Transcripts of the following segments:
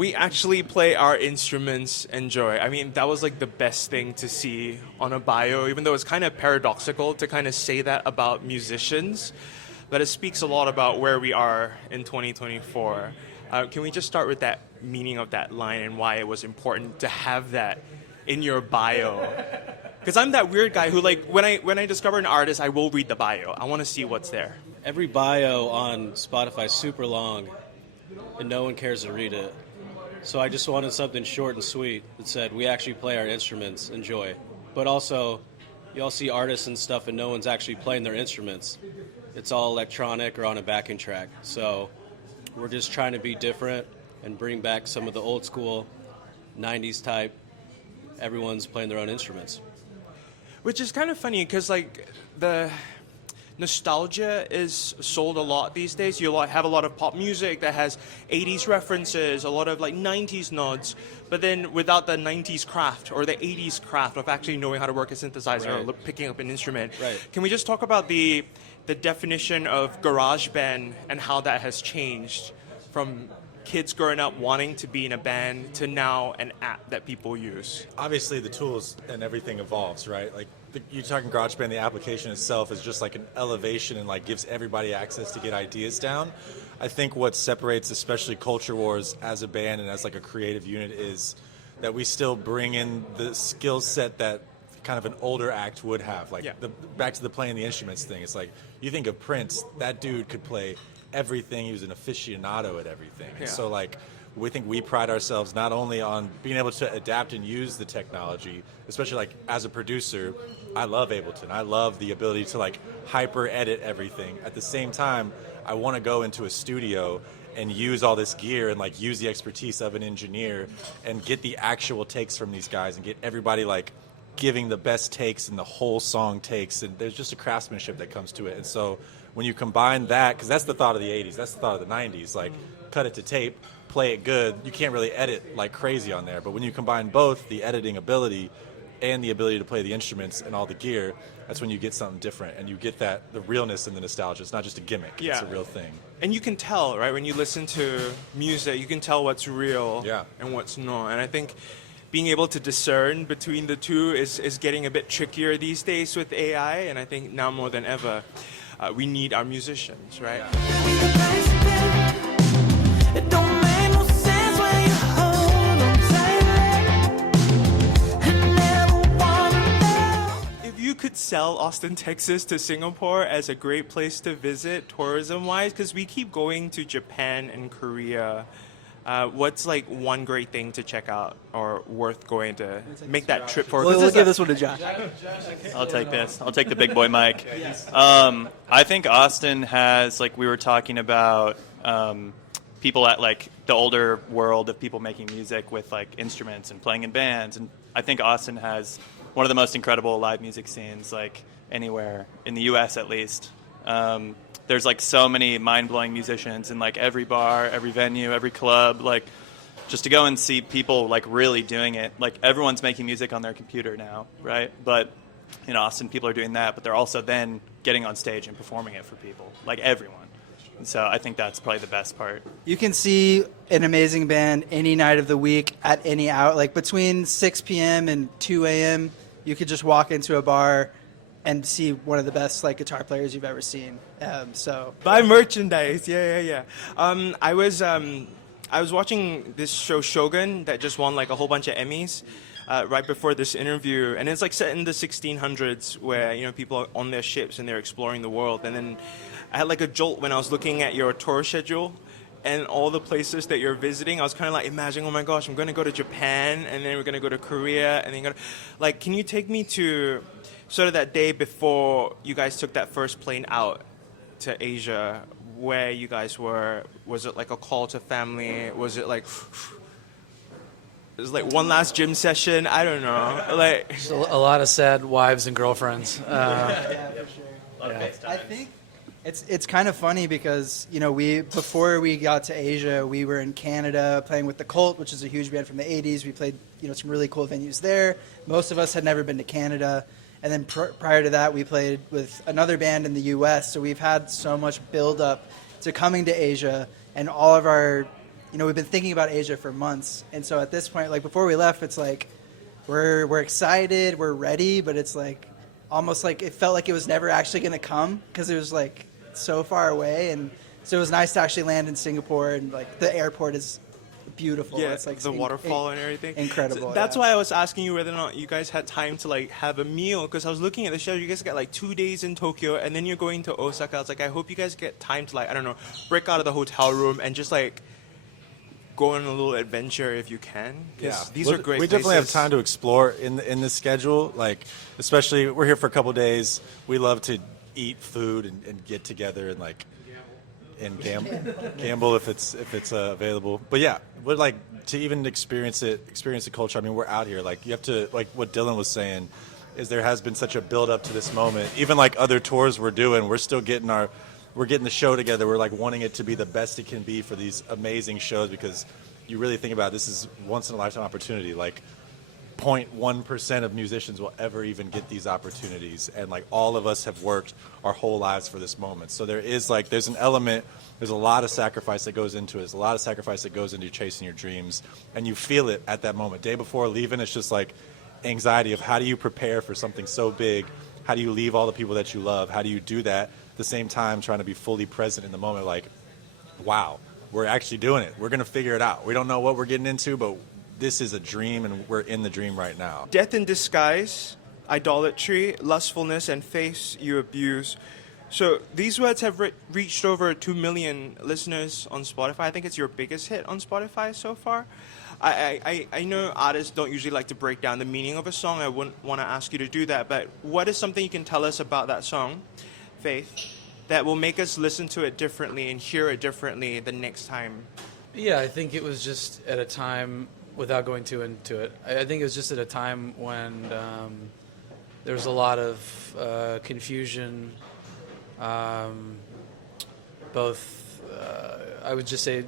We actually play our instruments, enjoy. I mean, that was like the best thing to see on a bio, even though it's kind of paradoxical to kind of say that about musicians, but it speaks a lot about where we are in 2024. Can we just start with that meaning of that line and why it was important to have that in your bio? Because I'm that weird guy who, like, when I discover an artist, I will read the bio. I want to see what's there. Every bio on Spotify is super long, and no one cares to read it. So I just wanted something short and sweet that said, we actually play our instruments, enjoy. But also, you all see artists and stuff and no one's actually playing their instruments. It's all electronic or on a backing track. So we're just trying to be different and bring back some of the old school 90s type, everyone's playing their own instruments. Which is kind of funny because, like, the nostalgia is sold a lot these days. You have a lot of pop music that has 80s references, a lot of like 90s nods, but then without the 90s craft or the 80s craft of actually knowing how to work a synthesizer or picking up an instrument. Right. Can we just talk about the definition of Garageband and how that has changed from kids growing up wanting to be in a band to now an app that people use? Obviously, the tools and everything evolves, right? Like, you're talking GarageBand, the application itself is just like an elevation and like gives everybody access to get ideas down. I think what separates especially Culture Wars as a band and as like a creative unit is that we still bring in the skill set that kind of an older act would have. Like, back to the playing the instruments thing. It's like, you think of Prince, that dude could play everything. He was an aficionado at everything. Yeah. So like, we think we pride ourselves not only on being able to adapt and use the technology, especially like as a producer, I love Ableton. I love the ability to like hyper edit everything. At the same time, I want to go into a studio and use all this gear and like use the expertise of an engineer and get the actual takes from these guys and get everybody like giving the best takes and the whole song takes, and there's just a craftsmanship that comes to it. And so when you combine that, because that's the thought of the 80s, that's the thought of the 90s, like cut it to tape, play it good. You can't really edit like crazy on there, but when you combine both the editing ability and the ability to play the instruments and all the gear, that's when you get something different and you get that the realness and the nostalgia. It's not just a gimmick, it's a real thing. And you can tell, right, when you listen to music, you can tell what's real and what's not. And I think being able to discern between the two is getting a bit trickier these days with AI, and I think now more than ever, we need our musicians, right? If you could sell Austin, Texas to Singapore as a great place to visit tourism-wise, because we keep going to Japan and Korea, what's like one great thing to check out or worth going to make that trip for? We'll give this one to Josh. I'll take this. I'll take the big boy mic. I think Austin has, like we were talking about, people at like the older world of people making music with like instruments and playing in bands. And I think Austin has one of the most incredible live music scenes like anywhere in the U.S. at least. There's like so many mind-blowing musicians in like every bar, every venue, every club, like just to go and see people like really doing it. Like everyone's making music on their computer now, right? But in Austin, people are doing that, but they're also then getting on stage and performing it for people, like everyone. And so I think that's probably the best part. You can see an amazing band any night of the week at any hour, like between 6 p.m. and 2 a.m. You could just walk into a bar and see one of the best like guitar players you've ever seen. So buy merchandise, yeah. I was watching this show Shogun that just won like a whole bunch of Emmys right before this interview, and it's like set in the 1600s where people are on their ships and they're exploring the world. And then I had like a jolt when I was looking at your tour schedule and all the places that you're visiting. I was kind of like imagining, oh my gosh, I'm going to go to Japan, and then we're going to go to Korea, and then like, can you take me to sort of that day before you guys took that first plane out to Asia, where you guys were? Was it like a call to family? Was it like one last gym session? I don't know. Like There's a lot of sad wives and girlfriends. Yeah, for sure. I think it's kind of funny because before we got to Asia, we were in Canada playing with the Cult, which is a huge band from the 80s. We played some really cool venues there. Most of us had never been to Canada. And then prior to that, we played with another band in the U.S., so we've had so much build-up to coming to Asia, and all of our we've been thinking about Asia for months, and so at this point, like before we left, it's like we're excited, we're ready, but it's like almost like it felt like it was never actually going to come because it was like so far away, and so it was nice to actually land in Singapore, and like the airport is beautiful. Yeah, it's like the waterfall and everything. Incredible. So that's yeah. why I was asking you whether or not you guys had time to like have a meal, because I was looking at the show. You guys got like 2 days in Tokyo, and then you're going to Osaka. I was like, I hope you guys get time to like, I don't know, break out of the hotel room and just like go on a little adventure if you can. 'Cause these are great. We definitely have places. time to explore in this schedule. Like, especially we're here for a couple days. We love to eat food and get together and like and gamble if it's available. But yeah, we'd like to even experience the culture. I mean, we're out here. Like, you have to, like what Dylan was saying, is there has been such a build up to this moment. Even like other tours we're doing, we're still getting the show together. We're like wanting it to be the best it can be for these amazing shows, because you really think about it, this is once in a lifetime opportunity. Like 0.1% of musicians will ever even get these opportunities, and like all of us have worked our whole lives for this moment. So there's an element, there's a lot of sacrifice that goes into it. There's a lot of sacrifice that goes into chasing your dreams, and you feel it at that moment. Day before leaving, it's just like anxiety of how do you prepare for something so big? How do you leave all the people that you love? How do you do that at the same time trying to be fully present in the moment? Like, wow, we're actually doing it. We're going to figure it out. We don't know what we're getting into, but this is a dream, and we're in the dream right now. Death in disguise, idolatry, lustfulness, and faith you abuse. So these words have reached over 2 million listeners on Spotify. I think it's your biggest hit on Spotify so far. I know artists don't usually like to break down the meaning of a song. I wouldn't want to ask you to do that, but what is something you can tell us about that song, Faith, that will make us listen to it differently and hear it differently the next time? Yeah, I think it was just at a time, without going too into it, I think it was just at a time when there was a lot of confusion, both, I would just say,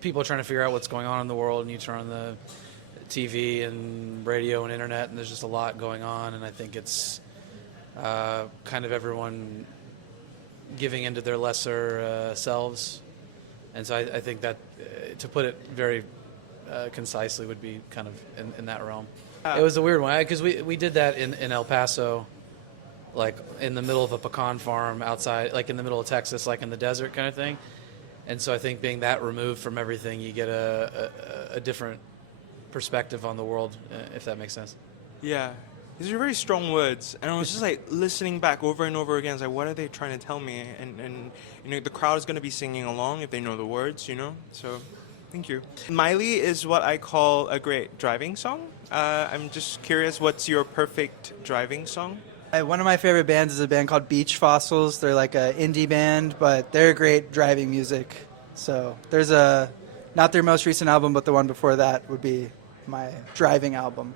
people are trying to figure out what's going on in the world, and you turn on the TV and radio and internet, and there's just a lot going on, and I think it's kind of everyone giving into their lesser selves. And so I think that, to put it very concisely, would be kind of in that realm. It was a weird one, because we did that in El Paso, like in the middle of a pecan farm outside, like in the middle of Texas, like in the desert kind of thing. And so I think being that removed from everything, you get a different perspective on the world, if that makes sense. Yeah. These are very strong words, and I was just like listening back over and over again. I was like, what are they trying to tell me? And the crowd is going to be singing along if they know the words, So, thank you. Miley is what I call a great driving song. I'm just curious, what's your perfect driving song? One of my favorite bands is a band called Beach Fossils. They're like an indie band, but they're great driving music. So there's not their most recent album, but the one before that would be my driving album.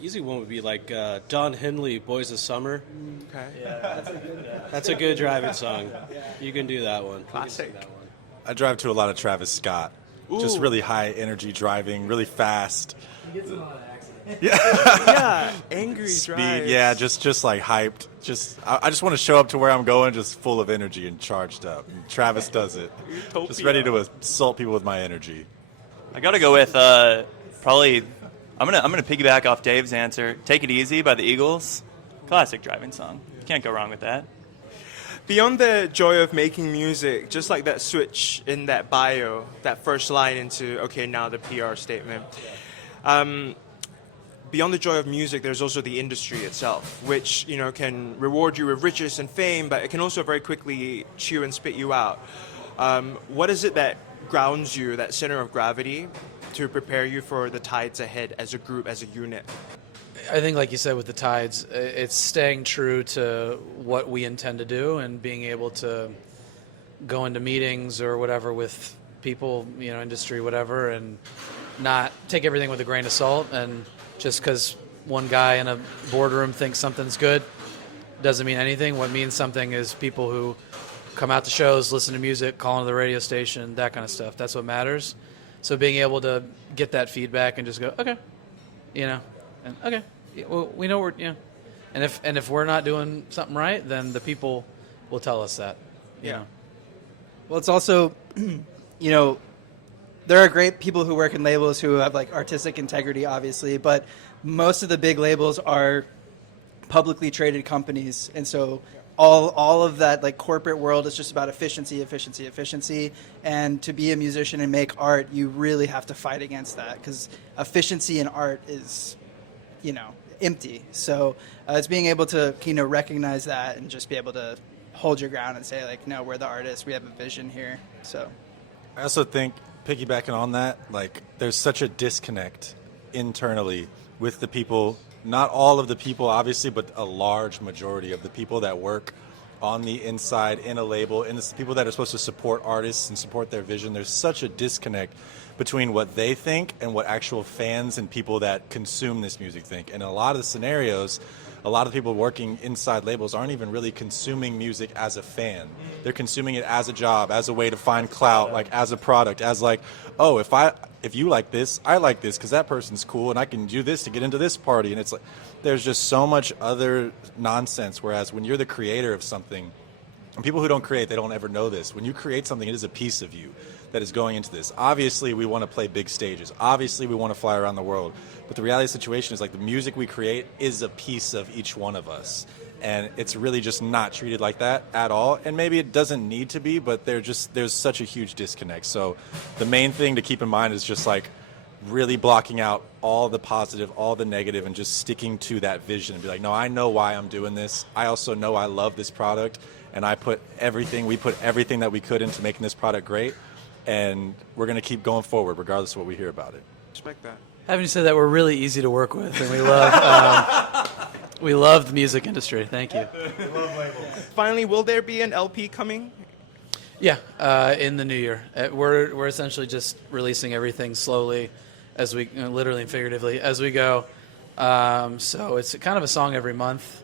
Easy one would be like Don Henley, Boys of Summer. Okay. Yeah, that's a good driving song. You can do that one. Classic. I drive to a lot of Travis Scott. Just really high energy driving, really fast. He gets a lot of accidents. Yeah, angry Speed, drives. yeah, just like hyped. I just want to show up to where I'm going just full of energy and charged up. And Travis does it. Utopia. Just ready to assault people with my energy. I gotta go with probably. I'm gonna piggyback off Dave's answer. "Take It Easy" by the Eagles. Classic driving song. You can't go wrong with that. Beyond the joy of making music, just like that switch in that bio, that first line into, okay, now the PR statement. Beyond the joy of music, there's also the industry itself, which can reward you with riches and fame, but it can also very quickly chew and spit you out. What is it that grounds you, that center of gravity, to prepare you for the tides ahead as a group, as a unit? I think, like you said, with the tides, it's staying true to what we intend to do and being able to go into meetings or whatever with people, industry, whatever, and not take everything with a grain of salt. And just because one guy in a boardroom thinks something's good doesn't mean anything. What means something is people who come out to shows, listen to music, call into the radio station, that kind of stuff. That's what matters. So being able to get that feedback and just go, okay, and okay, well, we know and if we're not doing something right, then the people will tell us that. You know. Well, it's also you know, there are great people who work in labels who have like artistic integrity, obviously, but most of the big labels are publicly traded companies, and so all of that like corporate world is just about efficiency. And to be a musician and make art, you really have to fight against that because efficiency in art is, you know, empty. So it's being able to, you know, recognize that and just be able to hold your ground and say like, no, we're the artists, we have a vision here. So I also think, piggybacking on that, like there's such a disconnect internally with the people, not all of the people obviously, but a large majority of the people that work on the inside in a label, and it's the people that are supposed to support artists and support their vision. There's such a disconnect between what they think and what actual fans and people that consume this music think. And in a lot of the scenarios, a lot of people working inside labels aren't even really consuming music as a fan. They're consuming it as a job, as a way to find clout, like as a product, as like, oh, if you like this, I like this because that person's cool and I can do this to get into this party. And it's like, there's just so much other nonsense. Whereas when you're the creator of something, and people who don't create, they don't ever know this. When you create something, it is a piece of you that is going into this. Obviously, we want to play big stages. Obviously, we want to fly around the world. But the reality of the situation is like the music we create is a piece of each one of us. And it's really just not treated like that at all. And maybe it doesn't need to be, but there's such a huge disconnect. So the main thing to keep in mind is just like really blocking out all the positive, all the negative, and just sticking to that vision and be like, no, I know why I'm doing this. I also know I love this product, and we put everything that we could into making this product great, and we're going to keep going forward regardless of what we hear about it. Respect that. Having said that, we're really easy to work with, and we love the music industry. Thank you. Finally, will there be an LP coming? Yeah, in the new year. We're essentially just releasing everything slowly, as we literally and figuratively as we go. So it's kind of a song every month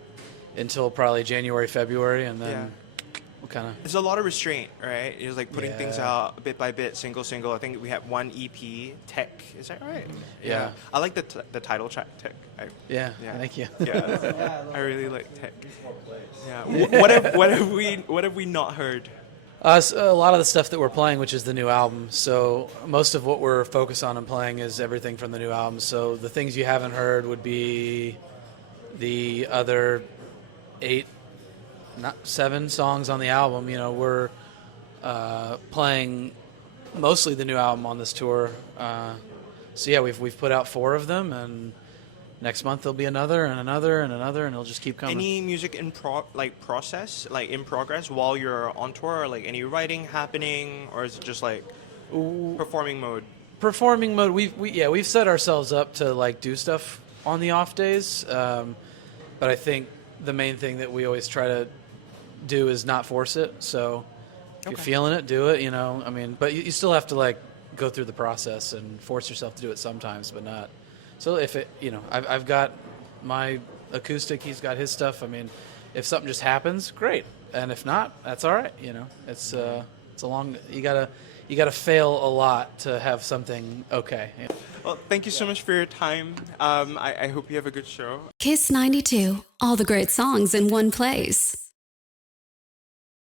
until probably January, February, and then we'll kind of. There's a lot of restraint, right? It's like putting things Yeah. out bit by bit, single. I think we have one EP, Tech. Is that right? Yeah. I like the title track, Tech. Yeah, Yeah. thank you. Yeah, I really like Tech. Yeah. What have we not heard? So a lot of the stuff that we're playing, which is the new album. So most of what we're focused on and playing is everything from the new album. So the things you haven't heard would be the other 7 songs on the album. You know, we're playing mostly the new album on this tour. So yeah, we've put out 4 of them, and next month there'll be another and another and another, and it'll just keep coming. Any music in in progress while you're on tour, or like any writing happening, or is it just like performing mode? Performing mode. We've set ourselves up to like do stuff on the off days, but I think the main thing that we always try to do is not force it. So if you're feeling it, do it. You know, I mean, but you still have to like go through the process and force yourself to do it sometimes, but not. So if it, you know, I've got my acoustic, he's got his stuff. I mean, if something just happens, great, and if not, that's all right. You know, it's a long. You gotta fail a lot to have something okay. Yeah. Well, thank you so much for your time. I hope you have a good show. Kiss 92, all the great songs in one place.